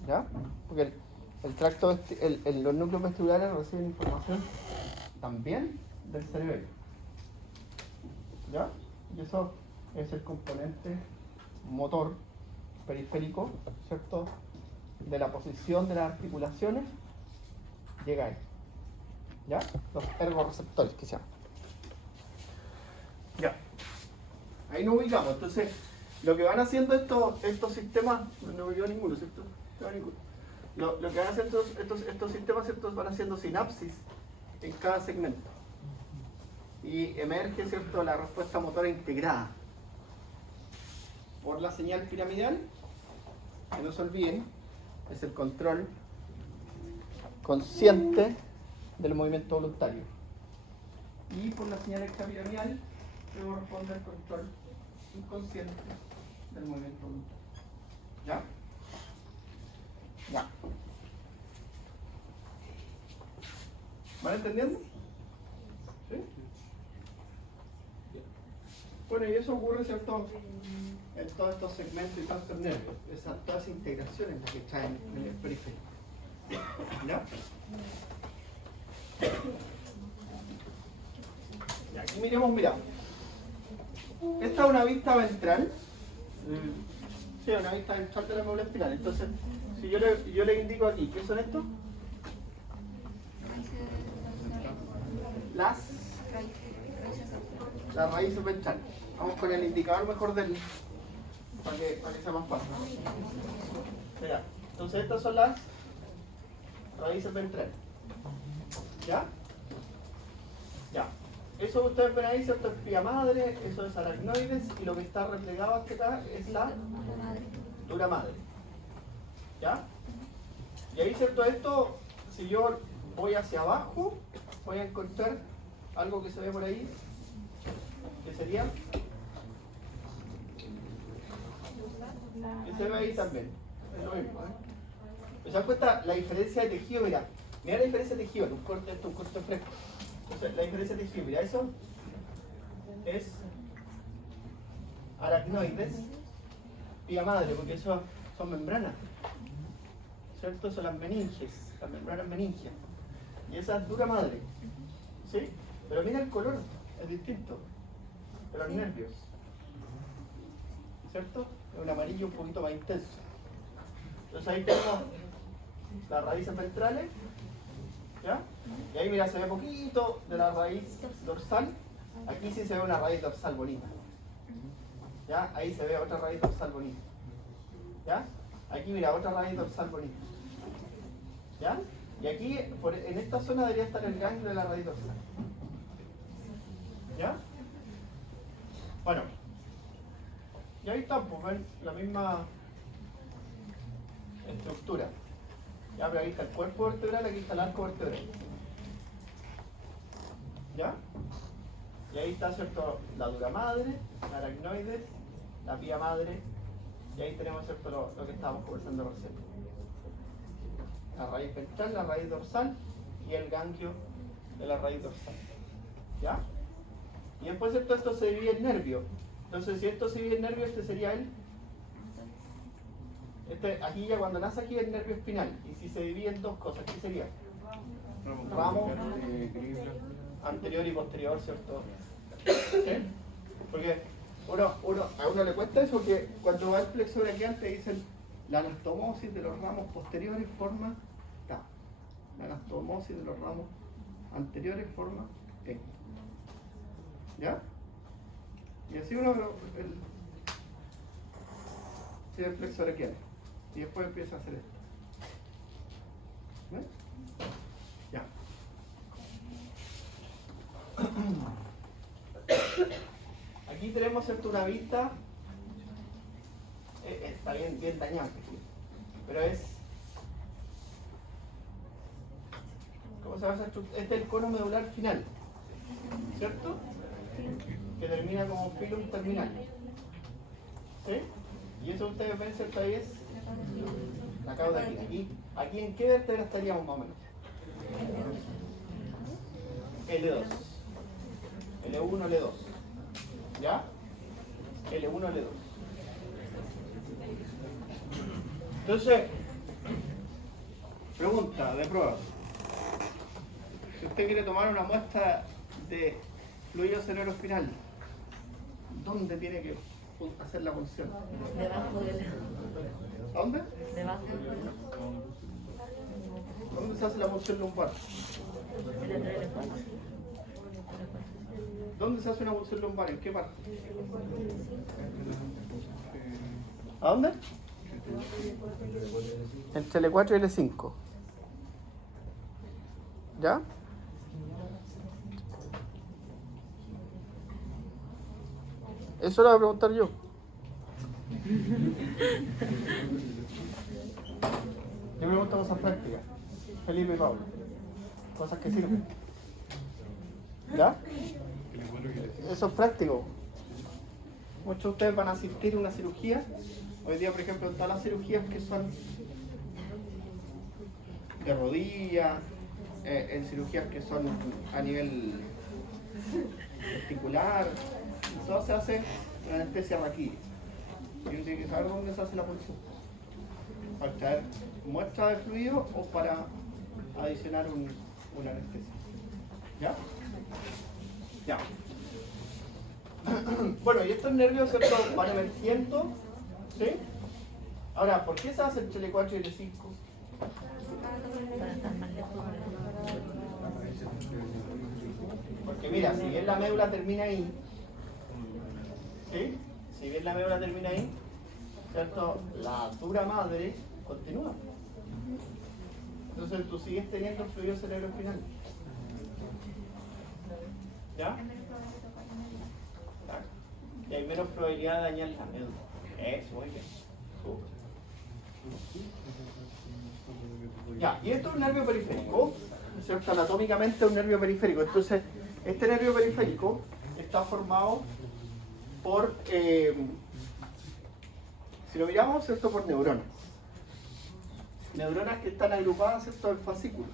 ¿Ya? Porque el tracto, los núcleos vestibulares reciben información también del cerebelo. ¿Ya? Y eso es el componente motor periférico, ¿cierto?, de la posición de las articulaciones, llega ahí. ¿Ya? Los ergoreceptores que se llaman. Ya. Ahí nos ubicamos. Entonces, lo que van haciendo estos sistemas, no me quedó ninguno, ¿cierto? No me quedó ninguno. Lo que van haciendo estos sistemas, ¿cierto?, van haciendo sinapsis en cada segmento. Y emerge, ¿cierto?, la respuesta motora integrada por la señal piramidal, que no se olviden, es el control consciente del movimiento voluntario. Y por la señal extrapiramidal que corresponde al control inconsciente del movimiento voluntario. ¿Ya? Ya. ¿Van entendiendo? ¿Sí? Bueno, y eso ocurre, ¿cierto?, en todos estos segmentos y tantos nervios. Toda esa integración es la que traen en el periférico. ¿Ya? Y aquí miremos, mira. Esta es una vista ventral. Sí, una vista ventral de la médula espinal. Entonces, si yo le indico aquí, ¿qué son estos? las raíces ventrales. Vamos con el indicador mejor para que sea más fácil. Ya. Entonces estas son las raíces ventrales. ¿Ya? Ya. Eso ustedes ven ahí, ¿cierto? Es pía madre, eso es aracnoides, y lo que está replegado hasta acá es la dura madre. ¿Ya? Y ahí, ¿cierto? Esto, si yo voy hacia abajo, voy a encontrar algo que se ve por ahí, que sería, que se ve ahí también. Es lo mismo, ¿eh? ¿Se dan cuenta la diferencia de tejido? Mira la diferencia de tejido, un corte fresco. Entonces, la diferencia de tejido, mira, eso es aracnoides, pía madre, porque eso son membranas, ¿cierto? Son las meninges, las membranas meningias. Y esa es dura madre, ¿sí? Pero mira el color, es distinto, de los nervios, ¿cierto? Es un amarillo un poquito más intenso. Entonces ahí tenemos las raíces ventrales, ¿ya? Y ahí mira, se ve poquito de la raíz dorsal. Aquí sí se ve una raíz dorsal bonita, ¿ya? Ahí se ve otra raíz dorsal bonita, ¿ya? Aquí mira, otra raíz dorsal bonita, ¿ya? Y aquí, en esta zona debería estar el ganglio de la raíz dorsal, ¿ya? Bueno, y ahí están, pues ven la misma estructura. Ya, pero ahí está el cuerpo vertebral, aquí está el arco vertebral. ¿Ya? Y ahí está, ¿cierto? La dura madre, la aracnoides, la pía madre, y ahí tenemos, ¿cierto? Lo que estábamos conversando recién. La raíz ventral, la raíz dorsal y el ganglio de la raíz dorsal. ¿Ya? Y después, ¿cierto? Esto se divide en nervio. Entonces, si esto se divide en nervio, este sería el... aquí ya cuando nace aquí el nervio espinal. Y si se divide en dos cosas, ¿qué sería? Ramo anterior y posterior, ¿cierto? ¿Sí? Porque a uno le cuesta eso, porque cuando va el plexo braquial te dicen la anastomosis de los ramos posteriores forma T. La anastomosis de los ramos anteriores forma E. ¿Ya? Y así uno tiene el plexo braquial. Y después empieza a hacer esto. ¿Ves? Ya. Aquí tenemos, ¿cierto? Una vista. Está bien dañada, pero es... ¿Cómo se llama esa estructura? Este es el cono medular final, ¿cierto? Que termina como filum terminal. ¿Sí? Y eso ustedes ven, ¿cierto? Ahí es la cauda aquí. Aquí en qué vértebra estaríamos más o menos. L2. L1, L2. ¿Ya? L1, L2. Entonces, pregunta de prueba. Si usted quiere tomar una muestra de fluido cerebroespinal, ¿dónde tiene que hacer la punción? Debajo del... ¿Dónde? Debajo ¿Dónde se hace la punción lumbar? del... ¿Dónde se hace una punción lumbar? ¿En qué parte? ¿A dónde? Entre L4 y L5. ¿Ya? Eso lo voy a preguntar yo. Yo pregunto cosas prácticas. Felipe y Pablo. Cosas que sirven. ¿Ya? Eso es práctico. Muchos de ustedes van a asistir a una cirugía. Hoy día, por ejemplo, todas las cirugías que son de rodilla, en cirugías que son a nivel testicular, todo se hace con anestesia raquídea. Y uno tiene que saber dónde se hace la punción. Para extraer muestra de fluido o para adicionar una anestesia. ¿Ya? Ya. Bueno, y estos nervios, ¿cierto? Van emergiendo, ¿sí? Ahora, ¿por qué se hace entre L4 y L5? para estar más lejos Porque mira, si bien la médula termina ahí, ¿sí? Si bien la médula termina ahí, ¿cierto? La dura madre continúa. Entonces tú sigues teniendo fluido cerebroespinal. ¿Ya? Claro. Y hay menos probabilidad de dañar la médula. Eso, muy bien. Ya, y esto es un nervio periférico, ¿cierto? Anatómicamente es un nervio periférico. Entonces, este nervio periférico está formado por, si lo miramos, ¿cierto? Por neuronas. Neuronas que están agrupadas, ¿cierto? En fascículos.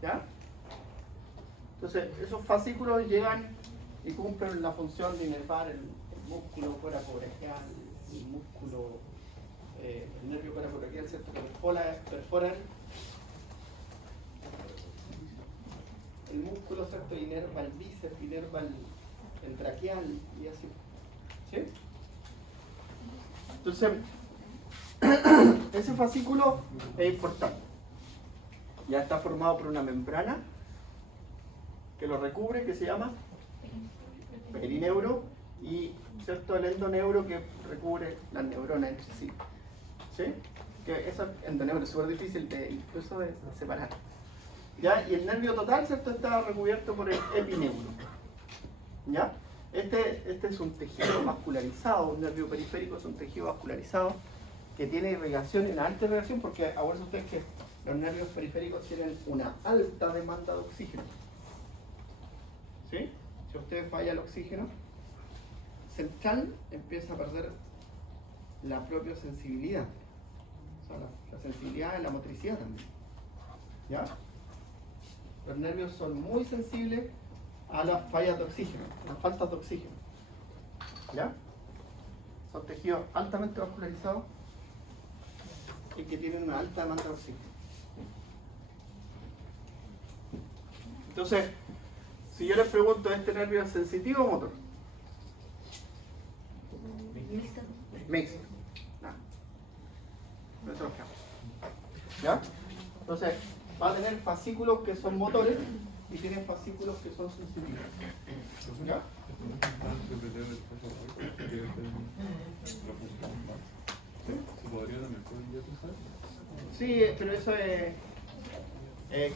¿Ya? Entonces, esos fascículos llegan y cumplen la función de inervar el músculo paracobrachial, el músculo, el nervio paracobrachial, ¿cierto? Perfora el músculo, ¿cierto? Inerva el bíceps, inerva el braquial y así. ¿Sí? Entonces, ese fascículo es importante. Ya está formado por una membrana que lo recubre, que se llama perineuro, y ¿cierto? El endoneuro que recubre las neuronas entre sí. ¿Sí? Que eso endoneuro es súper difícil incluso de separar. ¿Ya? Y el nervio total, ¿cierto? Está recubierto por el epineuro. ¿Ya? Este es un tejido vascularizado, un nervio periférico es un tejido vascularizado que tiene irrigación, una alta irrigación, porque acuérdense ustedes que los nervios periféricos tienen una alta demanda de oxígeno. ¿Sí? Si usted falla el oxígeno central, empieza a perder la propia sensibilidad. O sea, la sensibilidad y la motricidad también. ¿Ya? Los nervios son muy sensibles a las fallas de oxígeno, a las faltas de oxígeno. ¿Ya? Son tejidos altamente vascularizados y que tienen una alta demanda de oxígeno. Entonces, si yo les pregunto, ¿este nervio es sensitivo o motor? Mixto. Mixto. No. Eso nos quedamos. ¿Ya? Entonces, va a tener fascículos que son motores y tiene fascículos que son sensitivos. ¿Ya? ¿Se podría también podría usar? Sí, pero eso es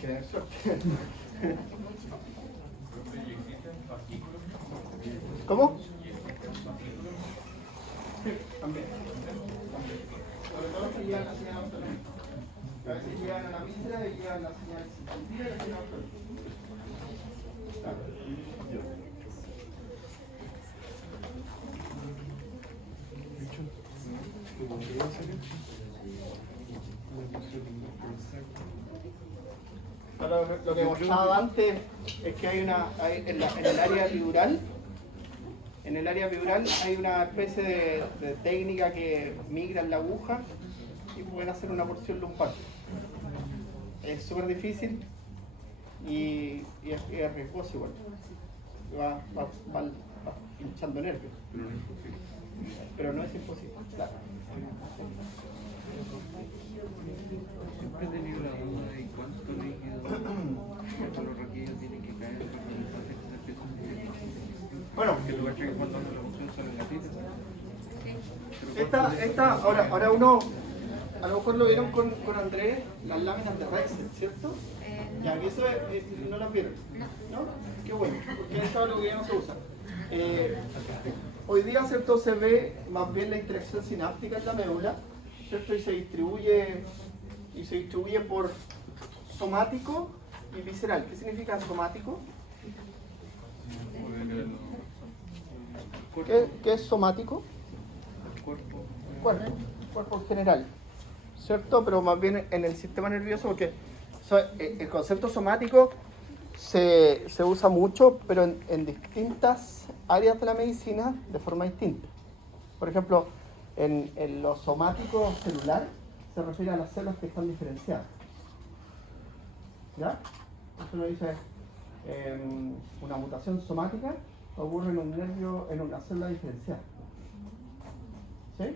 tener suerte. Profe, ¿y existen fascículos? ¿Cómo? Sí, también. Sobre todo si llegan la señal autonómica. A veces llegan a la víscera y llegan la señal sensitiva y la señal autonómica. Claro. ¿Se podría hacer eso? Una cuestión exacta. Ahora, lo que mostraba antes es que hay en el área epidural, hay una especie de técnica que migra en la aguja y pueden hacer una porción lumpar. Es súper difícil y es riesgoso igual. Va hinchando nervios. Pero no es imposible, claro. Siempre he tenido la duda de cuánto líquido cefalorraquídeo tiene que caer para que el paciente se empiece a sentir. Bueno, Porque lo que cuando la función sale gatita. ahora uno, a lo mejor lo vieron con Andrés, las láminas de Rexel, ¿cierto? Ya, que eso no las vieron. ¿No? Qué bueno, porque eso es lo que ya no se usa. Hoy día, ¿cierto? Se ve más bien la interacción sináptica en la médula, ¿cierto? Y se distribuye por somático y visceral. ¿Qué significa somático? ¿Qué es somático? Cuerpo en general, ¿cierto? Pero más bien en el sistema nervioso, porque el concepto somático se usa mucho, pero en distintas áreas de la medicina de forma distinta. Por ejemplo, en lo somático celular se refiere a las células que están diferenciadas. ¿Ya? Eso lo dice una mutación somática ocurre en un nervio, en una célula diferenciada. ¿Sí?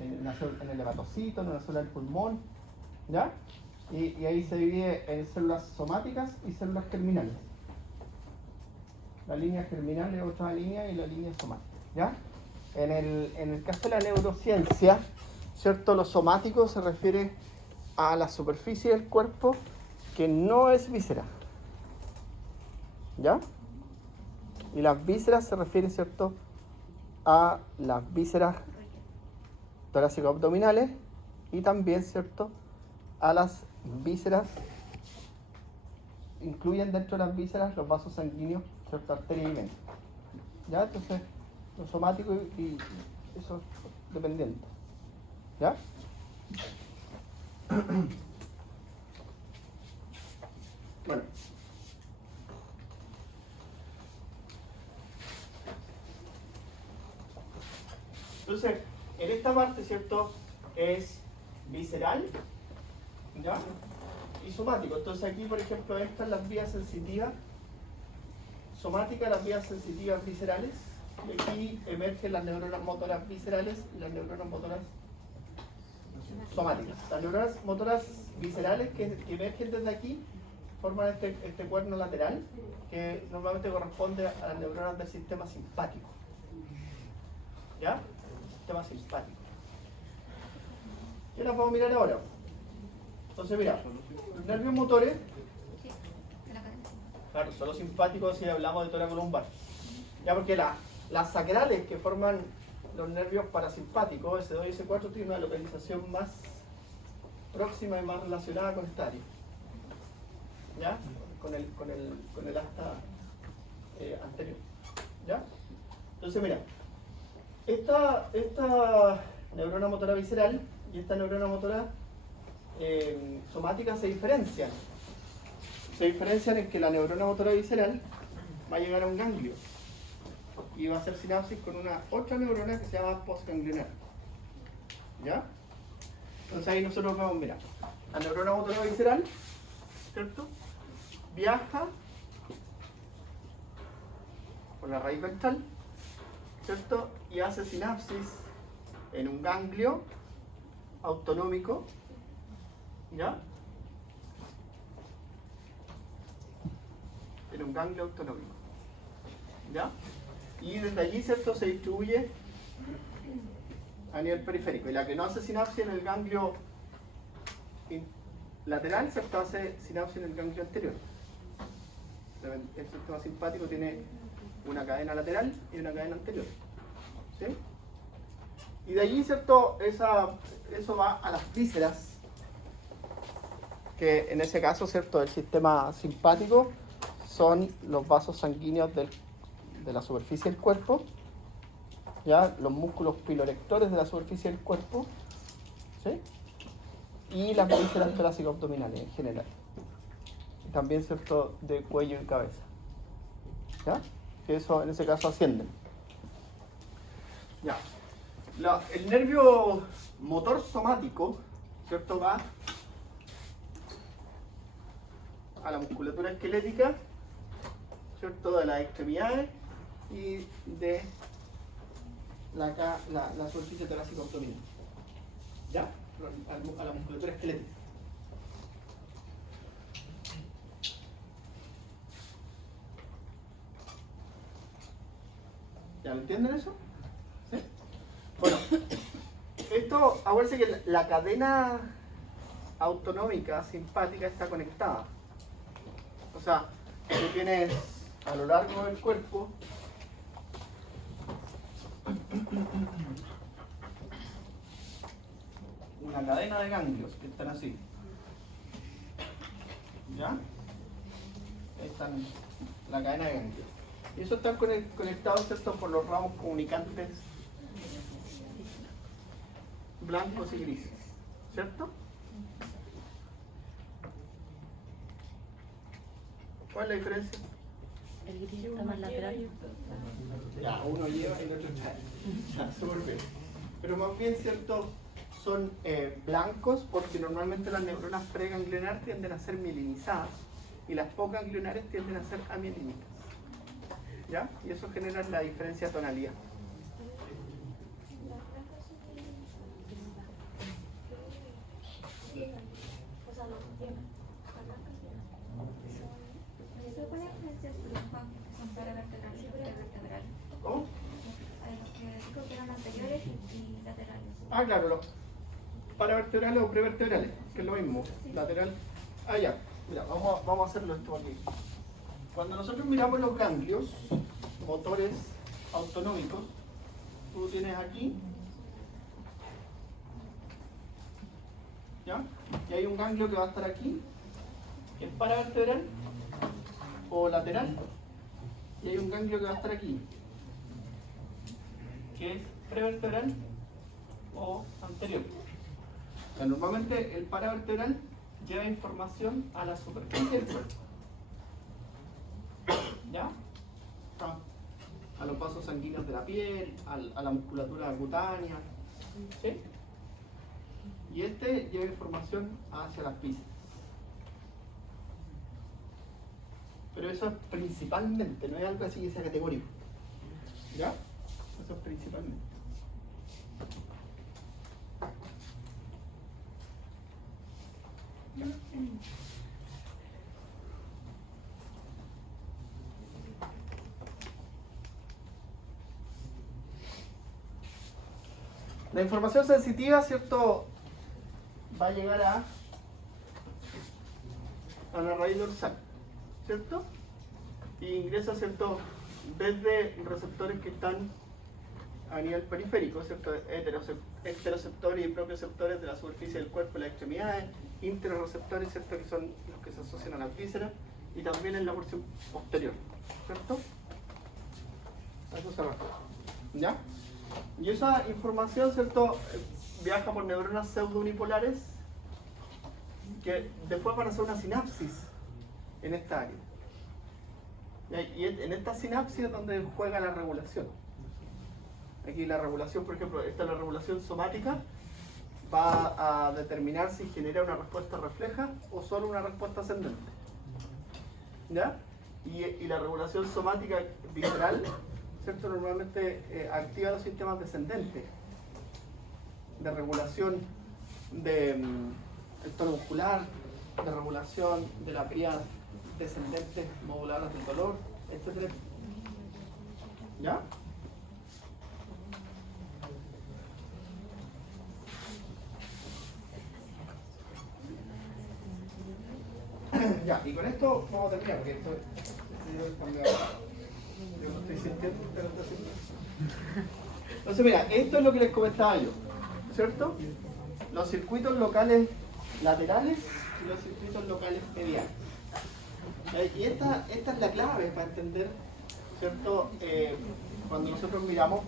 En el hepatocito, en una célula del pulmón. ¿Ya? Y ahí se divide en células somáticas y células germinales. La línea germinal es otra línea y la línea somática, ¿ya? En el caso de la neurociencia, ¿cierto? Lo somático se refiere a la superficie del cuerpo que no es víscera, ¿ya? Y las vísceras se refieren, ¿cierto?, a las vísceras torácico-abdominales y también, ¿cierto?, a las vísceras, incluyen dentro de las vísceras los vasos sanguíneos, ¿cierto?, arterias y venas. ¿Ya? Entonces, lo somático y eso es dependiente. ¿Ya? Bueno. Entonces, en esta parte, ¿cierto?, es visceral, ¿ya? Y somático. Entonces aquí, por ejemplo, estas las vías sensitivas somáticas, las vías sensitivas viscerales, y aquí emergen las neuronas motoras viscerales y las neuronas motoras somáticas. Las neuronas motoras viscerales que emergen desde aquí forman este cuerno lateral, que normalmente corresponde a las neuronas del sistema simpático. ¿Ya? Sistema simpático. ¿Qué las vamos a mirar ahora? Entonces, mira, los nervios motores, claro, solo simpáticos si hablamos de tórax lumbar. Ya, porque las sacrales que forman los nervios parasimpáticos, S2 y S4, tienen una localización más próxima y más relacionada con esta área. ¿Ya? Con el asta anterior. ¿Ya? Entonces, mira, esta neurona motora visceral y esta neurona motora somática se diferencian. Se diferencian en que la neurona motora visceral va a llegar a un ganglio y va a hacer sinapsis con una otra neurona que se llama postganglionar. ¿Ya? Entonces ahí nosotros vamos, mira, la neurona motora visceral, ¿cierto?, viaja por la raíz ventral, ¿cierto?, y hace sinapsis en un ganglio autonómico, ¿ya? En un ganglio autonómico, ¿ya? Y desde allí, ¿cierto?, se distribuye a nivel periférico. Y la que no hace sinapsis en el ganglio lateral, ¿cierto?, hace sinapsis en el ganglio anterior. El sistema simpático tiene una cadena lateral y una cadena anterior. ¿Sí? Y de allí, ¿cierto?, eso va a las vísceras, que en ese caso, ¿cierto?, el sistema simpático son los vasos sanguíneos de la superficie del cuerpo, ¿ya? Los músculos pilorectores de la superficie del cuerpo, ¿sí?, y las vísceras torácico-abdominales en general. Y también, ¿cierto?, de cuello y cabeza. ¿Ya? Que eso en ese caso ascienden. Ya. El nervio motor somático, ¿cierto?, va a la musculatura esquelética, ¿cierto?, de las extremidades y de la superficie torácica abdominal. ¿Ya? A la musculatura esquelética. ¿Ya lo entienden eso? ¿Sí? Bueno, esto, acuérdense que la cadena autonómica simpática está conectada. O sea, tú tienes a lo largo del cuerpo una cadena de ganglios que están así. ¿Ya? Ahí están la cadena de ganglios. Y eso están conectados, ¿cierto?, por los ramos comunicantes blancos y grises. ¿Cierto? ¿Cuál es la diferencia? El gris está más lateral. Ya, uno lleva y el otro trae. Ya, súper bien. Pero más bien, ¿cierto?, son blancos porque normalmente las neuronas preganglionares tienden a ser mielinizadas y las postganglionares tienden a ser amielínicas. ¿Ya? Y eso genera la diferencia de tonalidad. ¿Se supone que son para verte Ah, claro, los paravertebrales o prevertebrales, que es lo mismo, lateral. Ah, ya, mira, vamos a hacerlo esto aquí. Cuando nosotros miramos los ganglios motores autonómicos, tú tienes aquí, ¿ya? Y hay un ganglio que va a estar aquí, que es paravertebral o lateral, y hay un ganglio que va a estar aquí, que es prevertebral o anterior. O sea, normalmente el paravertebral lleva información a la superficie del cuerpo, ¿ya? A los vasos sanguíneos de la piel, a la musculatura cutánea, ¿sí? Y este lleva información hacia las vísceras. Pero eso es principalmente, no es algo así que sea categórico, ¿ya? Eso es principalmente. La información sensitiva, ¿cierto? Va a llegar a la raíz dorsal, ¿cierto? Y ingresa, ¿cierto? Desde receptores que están a nivel periférico, ¿cierto? Heteroceptores y propioceptores de la superficie del cuerpo y las extremidades, interreceptores, ¿cierto? Que son los que se asocian a las vísceras, y también en la porción posterior, ¿cierto? Eso se refiere, ¿ya? Y esa información, ¿cierto? Viaja por neuronas pseudounipolares que después van a hacer una sinapsis en esta área. Y en esta sinapsis es donde juega la regulación. Aquí la regulación, por ejemplo, esta es la regulación somática, va a determinar si genera una respuesta refleja o solo una respuesta ascendente. ¿Ya? Y la regulación somática visceral, ¿cierto? Normalmente activa los sistemas descendentes de regulación del tono muscular, de regulación de la vía descendente moduladas del dolor, etc. ¿Ya? Ya, y con esto vamos a terminar, porque esto yo no estoy sintiendo, pero estoy sintiendo. Entonces, mira, esto es lo que les comentaba yo, ¿cierto? Los circuitos locales laterales y los circuitos locales mediales. Y esta es la clave para entender, ¿cierto? Cuando nosotros miramos,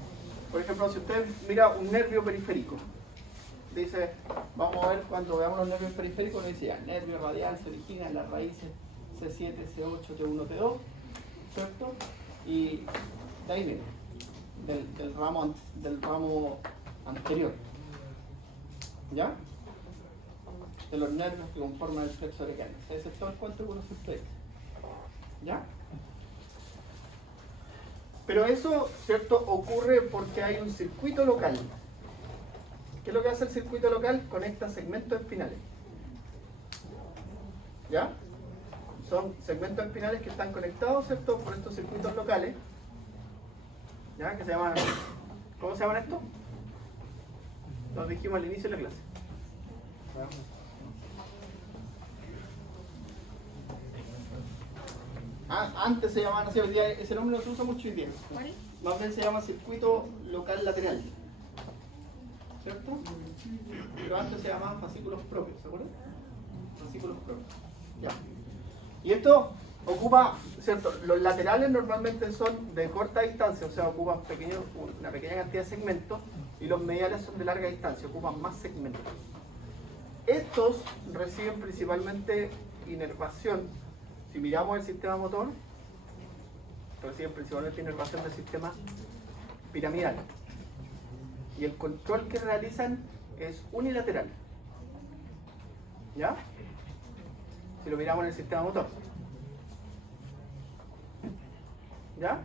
por ejemplo, si usted mira un nervio periférico, dice, vamos a ver cuando veamos los nervios periféricos, nos dice ya, nervio radial se origina en las raíces C7, C8, T1, T2, ¿cierto? Y de ahí viene, del ramo anterior, ¿ya? De los nervios que conforman el plexo braquial. Ese es todo el cuento que uno se explica, ¿ya? Pero eso, ¿cierto? Ocurre porque hay un circuito local. ¿Qué es lo que hace el circuito local? Conecta segmentos espinales. ¿Ya? Son segmentos espinales que están conectados, ¿cierto? Por estos circuitos locales. ¿Ya? Que se llaman... ¿Cómo se llaman estos? Los dijimos al inicio de la clase. Antes se llamaban así, hoy día ese nombre no se usa mucho hoy día. Más bien se llama circuito local lateral, ¿cierto? Pero antes se llamaban fascículos propios, ¿se acuerdan? Fascículos propios. Ya. Y esto ocupa, ¿cierto? Los laterales normalmente son de corta distancia, o sea, ocupan una pequeña cantidad de segmentos, y los mediales son de larga distancia, ocupan más segmentos. Estos reciben principalmente inervación. Si miramos el sistema motor, reciben principalmente inervación del sistema piramidal. Y el control que realizan es unilateral. ¿Ya? Si lo miramos en el sistema motor. ¿Ya?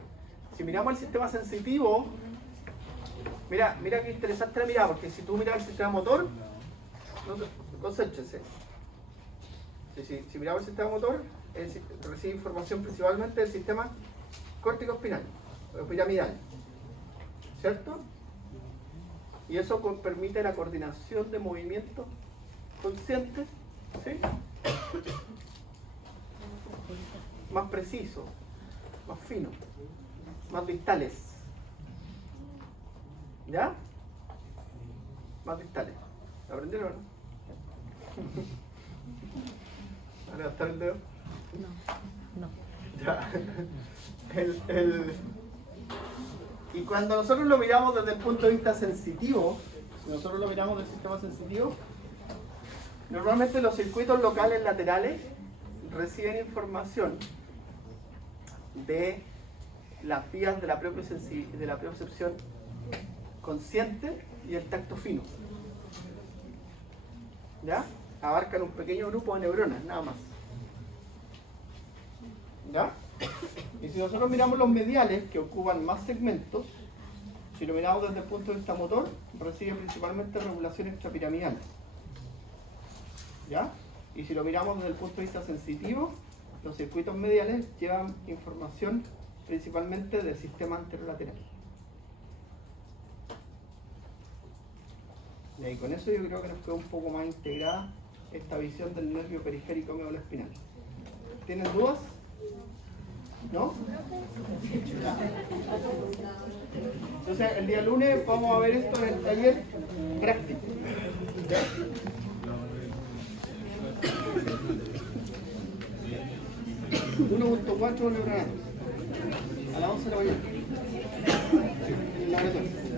Si miramos el sistema sensitivo, mira qué interesante la mirada, porque si tú miras el sistema motor, concéntrense. Si miramos el sistema motor, recibe información principalmente del sistema córtico espinal o piramidal, ¿cierto? Y eso permite la coordinación de movimientos conscientes, ¿sí? Más precisos, más finos, más distales. ¿Ya? Más distales. ¿Aprendieron o no? ¿A levantar el dedo? No. Ya. Y cuando nosotros lo miramos desde el punto de vista sensitivo, si nosotros lo miramos del sistema sensitivo, normalmente los circuitos locales laterales reciben información de las vías de la percepción consciente y el tacto fino. ¿Ya? Abarcan un pequeño grupo de neuronas, nada más. ¿Ya? Y si nosotros miramos los mediales, que ocupan más segmentos, si lo miramos desde el punto de vista motor, reciben principalmente regulación extrapiramidal. ¿Ya? Y si lo miramos desde el punto de vista sensitivo, los circuitos mediales llevan información principalmente del sistema anterolateral. Y ahí con eso yo creo que nos quedó un poco más integrada esta visión del nervio periférico medulloespinal. ¿Tienen dudas? ¿No? Entonces el día lunes vamos a ver esto en el taller práctico. ¿Ya? 1.4 neuronales a las 11 de la mañana en el laboratorio.